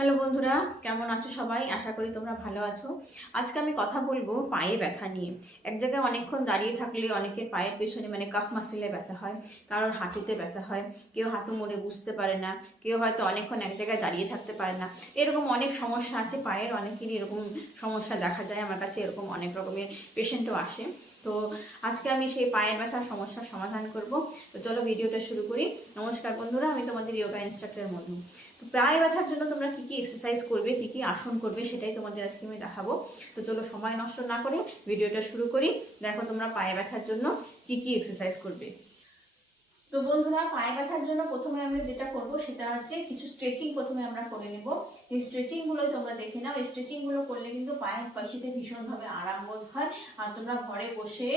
Hello বন্ধুরা, কেমন আছো সবাই? আশা করি তোমরা ভালো আছো। আজকে আমি কথা বলবো পায়ে ব্যথা নিয়ে। এক জায়গায় অনেকক্ষণ দাঁড়িয়ে থাকলে অনেকের পায়ের পেছনে কাফ মাসেলে ব্যথা হয়, কারোর হাঁটুতে ব্যথা হয়, কেউ হাঁটু মুড়ে বুঝতে পারে না, কেউ হয়তো অনেকক্ষণ এক জায়গায় দাঁড়িয়ে থাকতে পারে না। এরকম অনেক সমস্যা আছে পায়ের, অনেকেরই এরকম সমস্যা দেখা যায়। আমার কাছে এরকম অনেক রকমের পেশেন্টও আসে। তো আজকে আমি সেই পায়ের ব্যথার সমস্যার সমাধান করব। তো চলো ভিডিওটা শুরু করি। নমস্কার বন্ধুরা, আমি তোমাদের যোগা ইনস্ট্রাক্টর মধু। তো পায়ে ব্যথার জন্য তোমরা কি কি এক্সারসাইজ করবে, কি কি আসন করবে, সেটাই তোমাদের আজকে আমি দেখাবো। তো চলো সময় নষ্ট না করে ভিডিওটা শুরু করি। দেখো তোমরা পায়ে ব্যথার জন্য কি কি এক্সারসাইজ করবে। তো বন্ধুরা, পায়ে ব্যথার জন্য প্রথমে আমরা যেটা করব সেটা হচ্ছে কিছু স্ট্রেচিং প্রথমে আমরা করে নেব। এই স্ট্রেচিংগুলোই তোমরা দেখে নাও। এই স্ট্রেচিংগুলো করলে কিন্তু পায়ের পেশিতে ভীষণভাবে আরাম বোধ হয়। আর তোমরা ঘরে বসে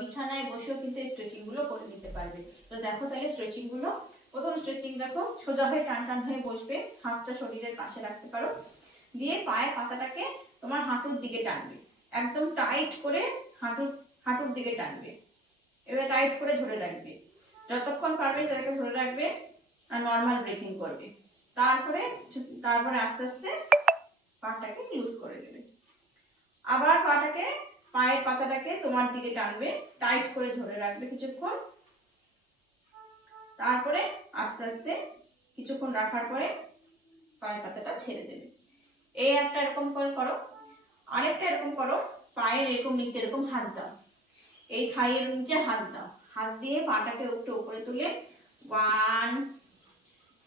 বিছানায় বসেও কিন্তু এই স্ট্রেচিংগুলো করে নিতে পারবে। তো দেখো তাহলে স্ট্রেচিংগুলো। প্রথম স্ট্রেচিং দেখো, সোজা হয়ে টান টান হয়ে বসবে, হাতটা শরীরের পাশে রাখতে পারো। দিয়ে পায়ের পাতাটাকে তোমার হাঁটুর দিকে টানবে, একদম টাইট করে হাঁটুর দিকে টানবে। এবার টাইট করে ধরে রাখবে, যতক্ষণ পারবে সেটাকে ধরে রাখবে। আর নর্মাল ব্রেথিং করবে। তারপরে আস্তে আস্তে পাটাকে লুজ করে দেবে। আবার পায়ের পাতাটাকে তোমার দিকে টানবে, টাইট করে ধরে রাখবে কিছুক্ষণ। তারপরে আস্তে আস্তে কিছুক্ষণ রাখার পরে পায়ের পাতাটা ছেড়ে দেবে। এই একটা এরকম করে করো। আরেকটা এরকম করো, পায়ের এরকম নিচে এরকম হাত দাও, এই থাইয়ের নিচে হাত দাও। হাত দিয়ে পাটাকে একটু উপরে তুলে 1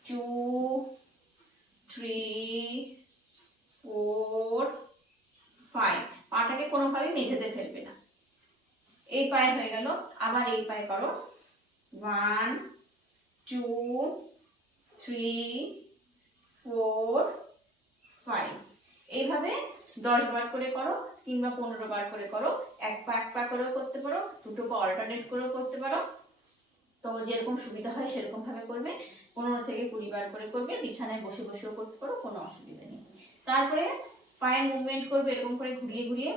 2 3 4 5, পাটাকে কোনোভাবে মেঝেতে ফেলবে না। এই পায়ে হয়ে গেল। আবার এই পায়ে করো 1 2 3 4 5। এইভাবে 10 বার করে করো কিংবা 15 বার করে করো। এক পা করেও করতে পারো, দুটো পা অল্টারনেট করেও করতে পারো। তো যেরকম সুবিধা হয় সেরকম ভাবে করবে। 15 থেকে 20 বার করে করবে। বিছানায় বসে বসেও করতে পারো, কোনো অসুবিধা নেই। তারপরে পায়ের মুভমেন্ট করবে এরকম করে ঘুরিয়ে ঘুরিয়ে।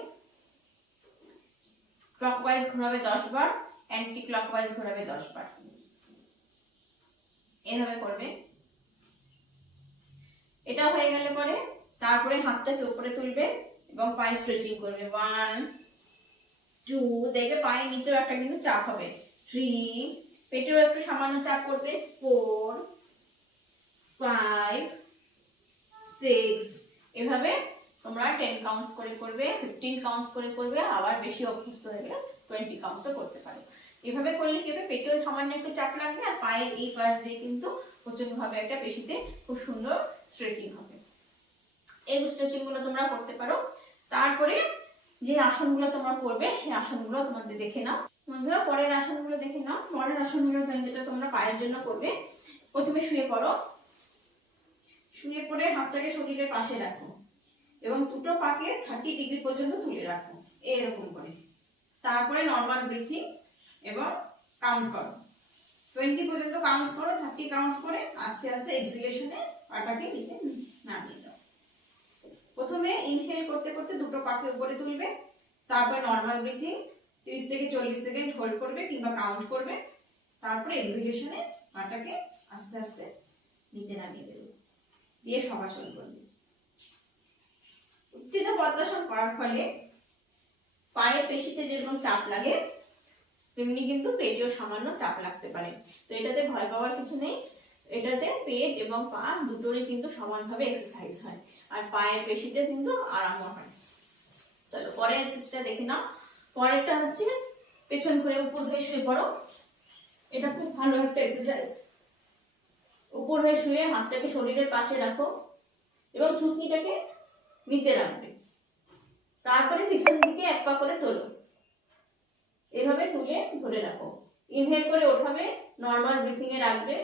ক্লকওয়াইজ ঘোরাবে 10 বার, অ্যান্টি ক্লকওয়াইজ ঘোরাবে 10 বার। এভাবে করবে। এটা হয়ে গেলে পরে তারপরে হাতটাকে উপরে তুলবে এবং পায়ে স্ট্রেচিং করবে। 1 2, দেখবে পায়ের নিচেও একটা কিন্তু চাপ হবে। 3, পেটেও একটু সামান্য চাপ করবে। 4 5 6, এভাবে তোমরা 10 কাউন্টস করে করবে, 15 কাউন্টস করে করবে। আবার বেশি অভ্যস্ত হয়ে গেলে 20 কাউন্টসও করতে পারো। এভাবে করলে কি হবে, পেটেও সামান্য একটু চাপ লাগবে আর পায়ের এই পাশ দিয়ে কিন্তু প্রচন্ডভাবে একটা পেশিতে খুব সুন্দর স্ট্রেচিং হবে। এই স্ট্রেচিং গুলো তোমরা করতে পারো। তারপরে যে আসনগুলো তোমরা করবে সেই আসনগুলো তোমাদের দেখে নাও। বন্ধুরা, পরের আসনগুলো দেখে নাও। পরের আসনগুলো যেটা তোমরা পায়ের জন্য করবে, প্রথমে শুয়ে পড়ো। শুয়ে পড়ে হাতটাকে শরীরের পাশে রাখো এবং দুটো পাকে 30 ডিগ্রি পর্যন্ত তুলে রাখো, এরকম করে। তারপরে নর্মাল ব্রিথিং এবং কাউন্ট করো। 20 পর্যন্ত কাউন্টস করো, 30 কাউন্টস করে আস্তে আস্তে এক্সিলেশনে পাটাকে নিচে নামিয়ে দাও। প্রথমে ইনহেল করতে করতে দুটো পাকে উপরে তুলবে। তারপরে নর্মাল ব্রিথিং 30 থেকে 40 সেকেন্ড হোল্ড করবে কিংবা কাউন্ট করবে। তারপরে এক্সিলেশনে পাটাকে আস্তে আস্তে নিচে নামিয়ে দেবে, দিয়ে শবাসন করবে। উত্থিত পদ্মাসন করার ফলে পায়ের পেশিতে যেরকম চাপ লাগে তেমনি কিন্তু পেটেও সামান্য চাপ লাগতে পারে। তো এটাতে ভয় পাওয়ার কিছু নেই। এটাতে পেট এবং পা দুটোরই কিন্তু সমানভাবে এক্সারসাইজ হয় আর পায়ের পেশিতে কিন্তু আরামও হয়। চলো পরের এক্সারসাইজটা দেখে নাও। পরেরটা হচ্ছে পেছন ঘুরে উপর হয়ে শুয়ে পড়ো। এটা খুব ভালো একটা এক্সারসাইজ। উপর হয়ে শুয়ে হাতটাকে শরীরের পাশে রাখো এবং থুতনিটাকে নিচে রাখবে। তারপরে পিছন দিকে এক পা করে তোলো, এভাবে তুলে ধরে রাখো। ইনহেল করে ওঠাবে, নর্মাল ব্রিথিং এ রাখবে।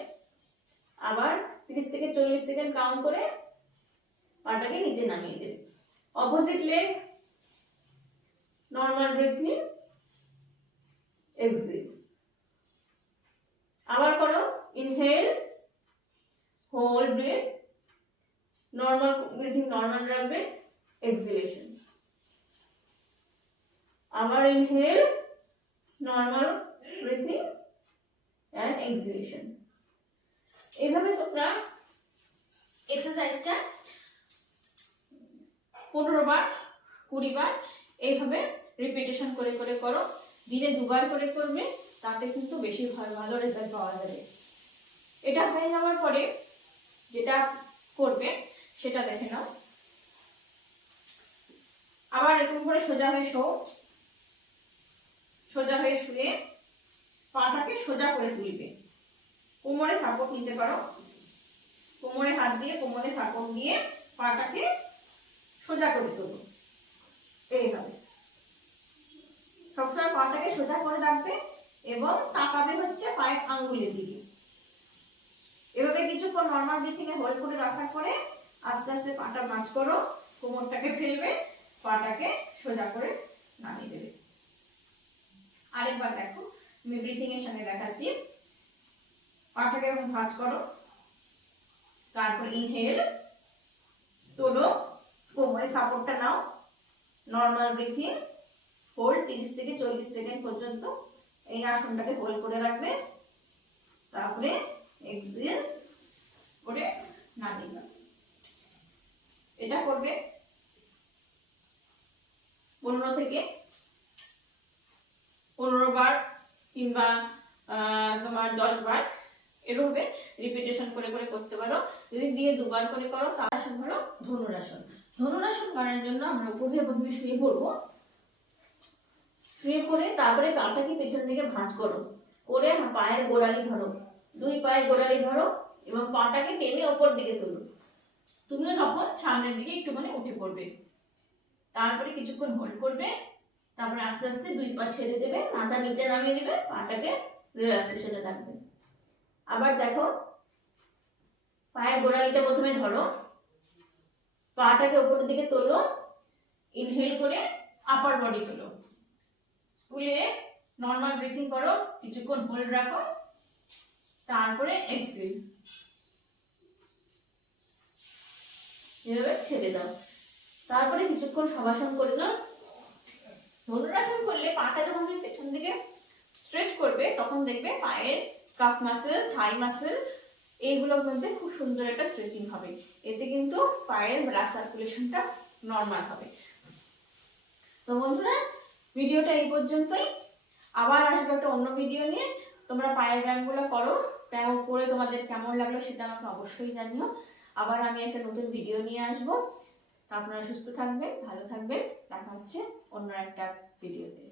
আবার 30 থেকে 40 সেকেন্ড কাউন্ট করে পাটাকে নিচে নামিয়ে দেবে। Opposite leg, normal breathing, exit. আবার করো, inhale, hold breath, normal breathing normal রাখবে, এক্সিলেশন। আবার inhale, normal breathing and exhalation. এইভাবে তোমরা এক্সারসাইজটা 15 বার 20 বার এইভাবে রিপিটেশন করে করে করো। দিনে 2 বার করে করবে, তাতে কিন্তু বেশি ভালো রেজাল্ট পাওয়া যাবে। এটা হয়ে যাওয়ার পরে যেটা করবে সেটা দেখে নাও। আবার এরকম করে সোজা হয়ে সোজা হয়ে শুয়ে পাটাকে সোজা করে তুলবে। কোমরে সাপোর্ট নিতে পারো, কোমরে হাত দিয়ে কোমরে সাপোর্ট দিয়ে পাটাকে সোজা করে তোলো। এইভাবে সবসময় পাটাকে সোজা করে রাখবে এবং তাকাবে হচ্ছে পায়ের আঙ্গুলের দিকে। এভাবে কিছুক্ষণ নর্মাল ব্রিথিং এ হোল্ড করে রাখার পরে আস্তে আস্তে পাটা ভাঁজ করো, কোমরটাকে ফেলবে, পাটাকে সোজা করে নামিয়ে দেবে। আরেকবার দেখো, আমি ব্রিথিং এর সঙ্গে দেখাচ্ছি। পাটাকে এখন ভাঁজ করো, তারপর ইনহেল, তোলো, কোমরে সাপোর্টটা নাও, নর্মাল ব্রিথিং, হোল্ড 30 থেকে 40 সেকেন্ড পর্যন্ত এই আসনটাকে হোল্ড করে রাখবে। তারপরে এক্সহেল করে নামিয়ে দাও। এটা করবে 15 থেকে 15 বার কিংবা তোমার 10 বার এভাবে রিপিটেশন করে করে করতে পারো। যদি দিয়ে 2 বার করে করো তার আসন হলো ধনুরাসন। ধনুরাসন করার জন্য আমরা উপর দিয়ে প্রথমে শুয়ে পড়বো। শুয়ে পড়ে তারপরে পাটাকে পেছন দিকে ভাঁজ করো, করে পায়ের গোড়ালি ধরো, 2 পায়ের গোড়ালি ধরো এবং পাটাকে টেনে উপর দিকে তোলো। তুমিও তখন সামনের দিকে একটুখানি উঠে পড়বে। তারপরে কিছুক্ষণ হোল্ড করবে, তারপরে আস্তে আস্তে 2 পা ছেড়ে দেবে, মাথা নিচে নামিয়ে দেবে, পাটাকে রিল্যাক্সেশনে রাখবে। আবার দেখো, পায়ের গোড়ালিটা প্রথমে ধরো, পাটাকে উপরের দিকে তোলো, ইনহেল করে আপার বডি তোলো, তুলে নর্মাল ব্রিথিং করো, কিছুক্ষণ হোল্ড রাখো, তারপরে এক্সহেল এভাবে ছেড়ে দাও। তারপরে কিছুক্ষণ শবাসন করে দাও। ধনুরাসন করলে পাটা যখন তুমি পেছন দিকে স্ট্রেচ করবে তখন দেখবে পায়ের কাফ মাসেল, থাই মাসেল এইগুলোর মধ্যে খুব সুন্দর একটা স্ট্রেচিং হবে। এতে কিন্তু পায়ের ব্লাড সার্কুলেশনটা নর্মাল হবে। তো বন্ধুরা, ভিডিওটা এই পর্যন্তই। আবার আসবে একটা অন্য ভিডিও নিয়ে। তোমরা পায়ের ব্যায়ামগুলো করো, কেমন করে তোমাদের কেমন লাগলো সেটা আমাকে অবশ্যই জানিও। আবার আমি একটা নতুন ভিডিও নিয়ে আসবো। আপনারা সুস্থ থাকবেন, ভালো থাকবেন। দেখা হচ্ছে অন্য একটা ভিডিওতে।